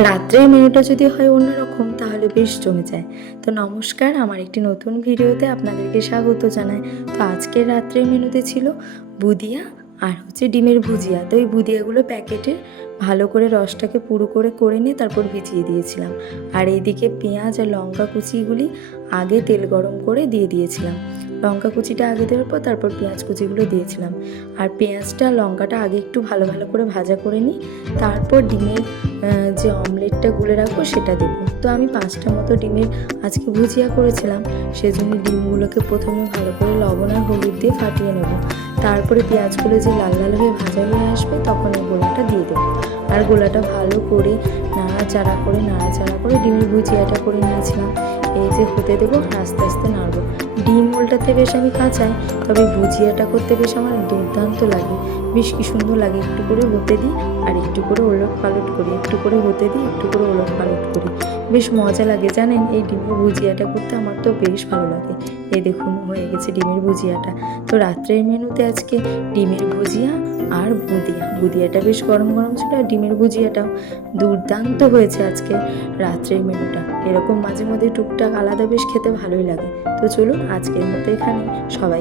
রাত্রের মেনুটা যদি হয় অন্যরকম, তাহলে বেশ জমে যায়। তো নমস্কার, আমার একটি নতুন ভিডিওতে আপনাদেরকে স্বাগত জানাই। তো আজকের রাত্রের মেনুতে ছিল বুদিয়া আর হচ্ছে ডিমের ভুজিয়া। তো এই বুদিয়াগুলো প্যাকেটের ভালো করে রসটাকে পুরো করে করে নিয়ে তারপর ভিজিয়ে দিয়েছিলাম। আর এইদিকে পেঁয়াজ আর লঙ্কা কুচিগুলি আগে তেল গরম করে দিয়ে দিয়েছিলাম। লঙ্কা কুচিটা আগে দেওয়ার পর তারপর পেঁয়াজ কুচিগুলো দিয়েছিলাম। আর পেঁয়াজটা, লঙ্কাটা আগে একটু ভালো ভালো করে ভাজা করে নিই। তারপর ডিমের যে অমলেটটা গুলে রাখব সেটা দেবো। তো আমি পাঁচটা মতো ডিমের আজকে ভুজিয়া করেছিলাম। সেজন্য ডিমগুলোকে প্রথমে ভালো করে লবণ আর হলুদ দিয়ে ফাটিয়ে নেব। তারপরে পেঁয়াজগুলো যে লাল লাল হয়ে ভাজা হয়ে আসবে তখন এই গোলাটা দিয়ে দেবো। আর গোলাটা ভালো করে নাড়াচাড়া করে নাড়াচাড়া করে ডিমের ভুজিয়াটা করে নিয়েছিলাম। এই যে হতে দেবো, আস্তে আস্তে নাড়বো। ডিম উল্টাতে বেশ আমি কাঁচাই, তবে ভুজিয়াটা করতে বেশ আমার দুর্দান্ত লাগে। বেশ কি সুন্দর লাগে, একটু করে হতে দিই আর একটু করে ওলট পালট করি, একটু করে হতে দিই, একটু করে ওলট পালট করি। বেশ মজা লাগে, জানেন? এই ডিমের ভুজিয়াটা করতে আমার তো বেশ ভালো লাগে। এই দেখুন, হয়ে গেছে ডিমের ভুজিয়াটা। তো রাত্রের মেনুতে আজকে ডিমের ভুজিয়া আর বুদিয়া। বুদিয়াটা বেশ গরম গরম ছিল আর ডিমের ভুজিয়াটাও দুর্দান্ত হয়েছে আজকে রাত্রের মেনুটা। এরকম মাঝে মধ্যে টুকটাক আলাদা বেশ খেতে ভালোই লাগে। তো চলুন আজকের মতো এখানে সবাই